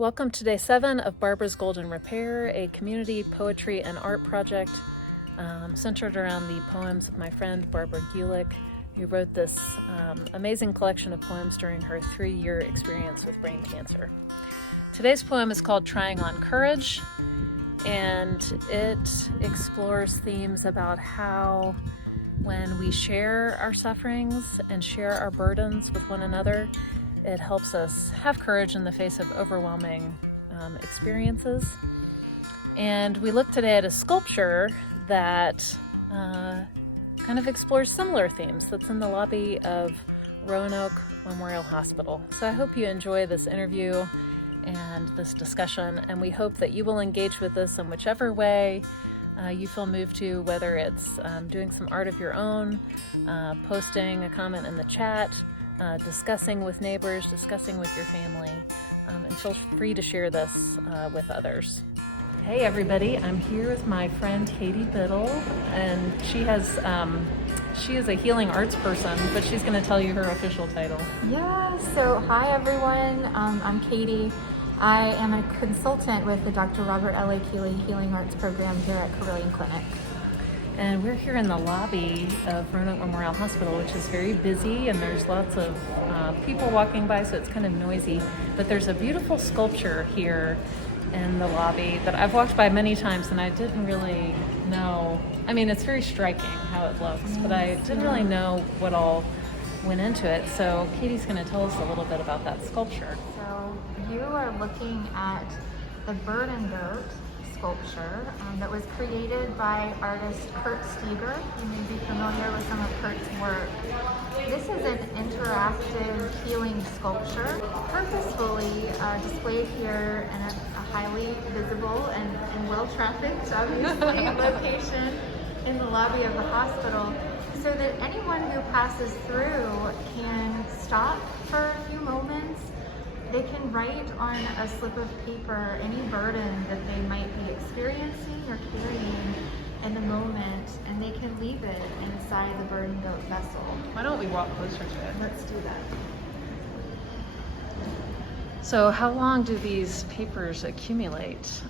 Welcome to day 7 of Barbara's Golden Repair, a community poetry and art project centered around the poems of my friend Barbara Gulick, who wrote this amazing collection of poems during her 3-year experience with brain cancer. Today's poem is called Trying on Courage, and it explores themes about how when we share our sufferings and share our burdens with one another, it helps us have courage in the face of overwhelming experiences. And we look today at a sculpture that kind of explores similar themes that's in the lobby of Roanoke Memorial Hospital. So I hope you enjoy this interview and this discussion, and we hope that you will engage with this in whichever way you feel moved to, whether it's doing some art of your own, posting a comment in the chat, discussing with neighbors, discussing with your family, and feel free to share this with others. Hey everybody, I'm here with my friend Katie Biddle, and she is a healing arts person, but she's going to tell you her official title. Yeah, so hi everyone, I'm Katie. I am a consultant with the Dr. Robert L.A. Keeley Healing Arts Program here at Carilion Clinic. And we're here in the lobby of Roanoke Memorial Hospital, which is very busy, and there's lots of people walking by, so it's kind of noisy. But there's a beautiful sculpture here in the lobby that I've walked by many times, and I didn't really know. I mean, it's very striking how it looks, but I didn't really know what all went into it. So Katie's going to tell us a little bit about that sculpture. So you are looking at the Burden Goat sculpture that was created by artist Kurt Steger. You may be familiar with some of Kurt's work. This is an interactive healing sculpture, purposefully displayed here in a highly visible and well-trafficked, obviously, location in the lobby of the hospital, so that anyone who passes through can stop for a few moments. They can write on a slip of paper any burden that they might be experiencing or carrying in the moment, and they can leave it inside the Burden Goat vessel. Why don't we walk closer to it? Let's do that. So how long do these papers accumulate?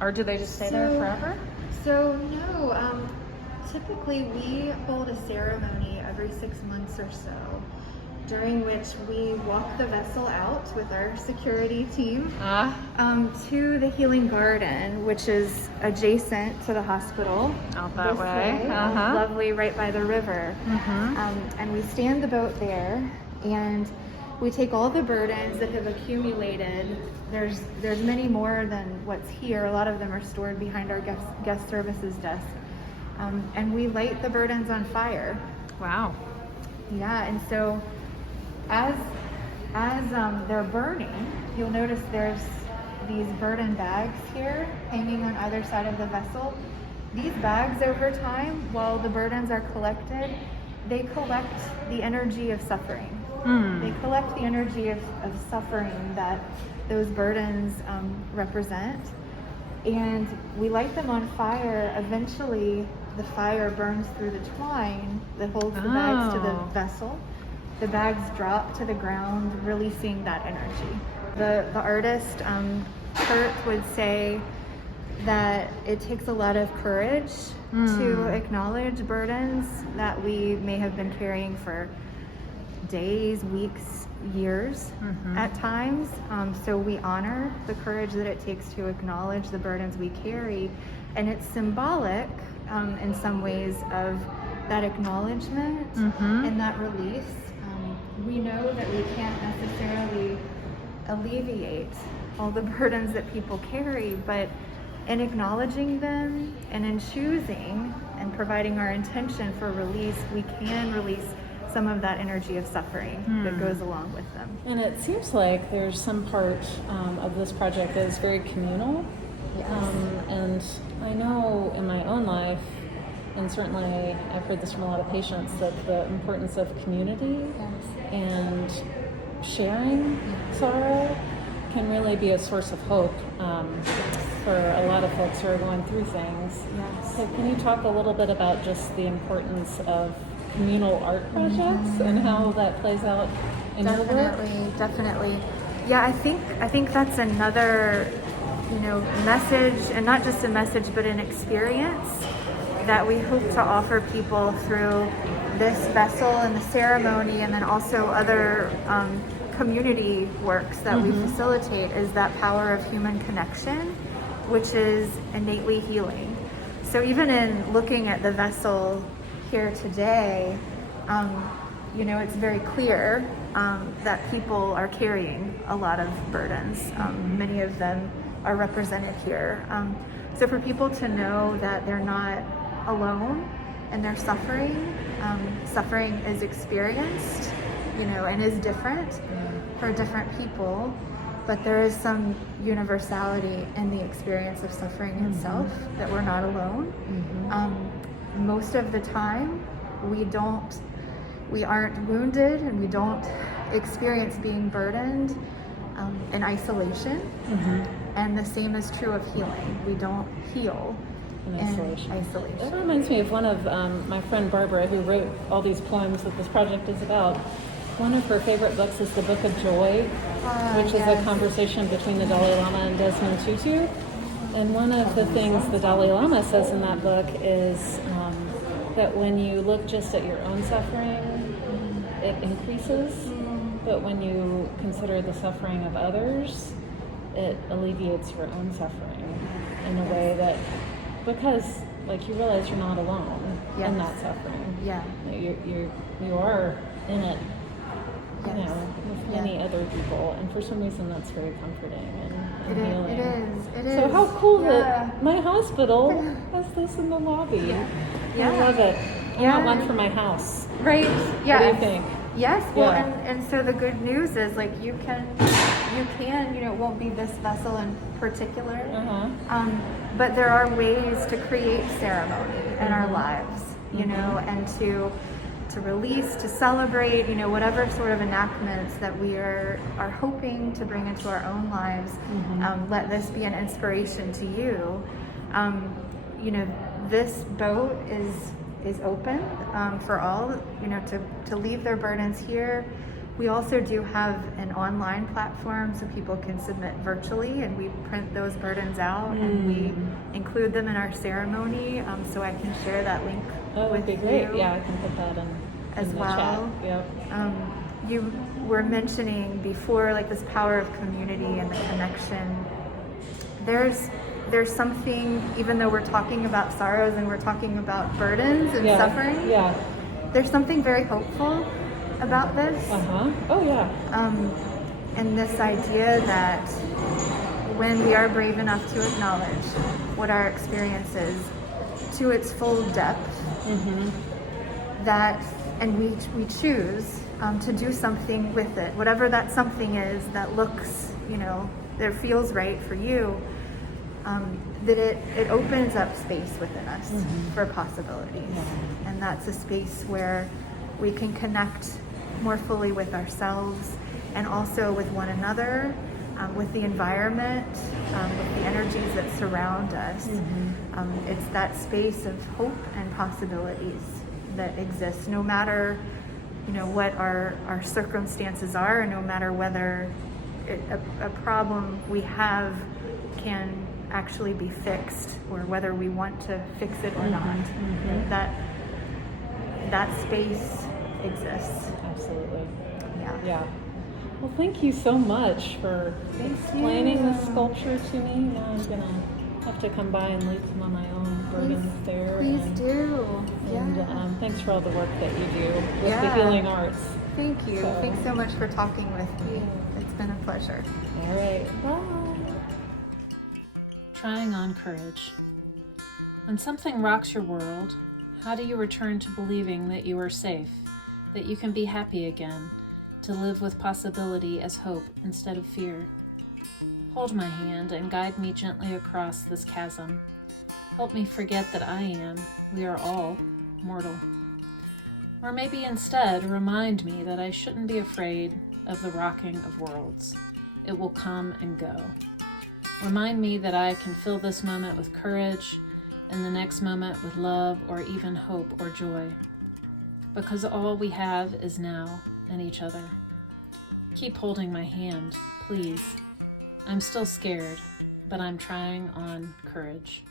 Or do they just stay there forever? So no, typically we hold a ceremony every 6 months or so, during which we walk the vessel out with our security team to the Healing Garden, which is adjacent to the hospital. Out that way. Lovely, right by the river. And we stand the boat there, and we take all the burdens that have accumulated. There's many more than what's here. A lot of them are stored behind our guest services desk. And we light the burdens on fire. Wow. Yeah, and so as they're burning, you'll notice there's these burden bags here hanging on either side of the vessel. These bags, over time, while the burdens are collected, they collect the energy of suffering. They collect the energy of suffering that those burdens represent. And we light them on fire. Eventually, the fire burns through the twine that holds the bags to the vessel. The bags drop to the ground, releasing that energy. The artist, Kurt, would say that it takes a lot of courage to acknowledge burdens that we may have been carrying for days, weeks, years at times. So we honor the courage that it takes to acknowledge the burdens we carry. And it's symbolic in some ways of that acknowledgement and that release. We know that we can't necessarily alleviate all the burdens that people carry, but in acknowledging them and in choosing and providing our intention for release, we can release some of that energy of suffering that goes along with them. And it seems like there's some part of this project that is very communal. Yes. And I know in my own life, and certainly I've heard this from a lot of patients, that the importance of community and sharing sorrow can really be a source of hope for a lot of folks who are going through things. Yes. So can you talk a little bit about just the importance of communal art projects and how that plays out in your work? Definitely. Yeah, I think that's another, message, and not just a message, but an experience that we hope to offer people through this vessel and the ceremony, and then also other community works that we facilitate, is that power of human connection, which is innately healing. So even in looking at the vessel here today, it's very clear that people are carrying a lot of burdens. Many of them are represented here. So for people to know that they're not alone in their suffering, suffering is experienced, and is different for different people, but there is some universality in the experience of suffering itself, that we're not alone. Most of the time, we aren't wounded, and we don't experience being burdened in isolation. And the same is true of healing. We don't heal in isolation. That reminds me of one of my friend Barbara, who wrote all these poems that this project is about. One of her favorite books is the Book of Joy, which is a conversation between the Dalai Lama and Desmond Tutu. And one of the things the Dalai Lama says in that book is that when you look just at your own suffering, it increases. But when you consider the suffering of others, it alleviates your own suffering in a way that, because you realize you're not alone in that suffering. Yeah. You are in it, with many other people, and for some reason that's very comforting and healing. It is. So how cool that my hospital has this in the lobby. I love it. I want one for my house. Right. Yeah. What do you think? Yes. Well, and so the good news is you can, it won't be this vessel in particular, but there are ways to create ceremony in our lives, and to release, to celebrate, whatever sort of enactments that we are hoping to bring into our own lives. Let this be an inspiration to you. This boat is open for all, to leave their burdens here. We also do have an online platform so people can submit virtually, and we print those burdens out and we include them in our ceremony. So I can share that link with you. Great. Yeah, I can put that in as the well. Chat. Yep. You were mentioning before, this power of community and the connection. There's something, even though we're talking about sorrows and we're talking about burdens and suffering, there's something very hopeful about this. Oh yeah. And this idea that when we are brave enough to acknowledge what our experience is to its full depth, and we choose to do something with it, whatever that something is that looks, that feels right for you, that it opens up space within us for possibilities. And that's a space where we can connect more fully with ourselves, and also with one another, with the environment, with the energies that surround us. It's that space of hope and possibilities that exists, no matter what our circumstances are, and no matter whether a problem we have can actually be fixed, or whether we want to fix it or not. That space exists. Absolutely. Yeah. Well, thank you so much for explaining the sculpture to me. Now I'm gonna have to come by and leave some of my own burdens there. Please do. And thanks for all the work that you do with the healing arts. Thank you. Thanks so much for talking with me. It's been a pleasure. All right. Bye. Trying on courage. When something rocks your world, how do you return to believing that you are safe, that you can be happy again, to live with possibility as hope instead of fear? Hold my hand and guide me gently across this chasm. Help me forget that we are all mortal. Or maybe instead remind me that I shouldn't be afraid of the rocking of worlds. It will come and go. Remind me that I can fill this moment with courage, and the next moment with love or even hope or joy. Because all we have is now and each other. Keep holding my hand, Please. I'm still scared, but I'm trying on courage.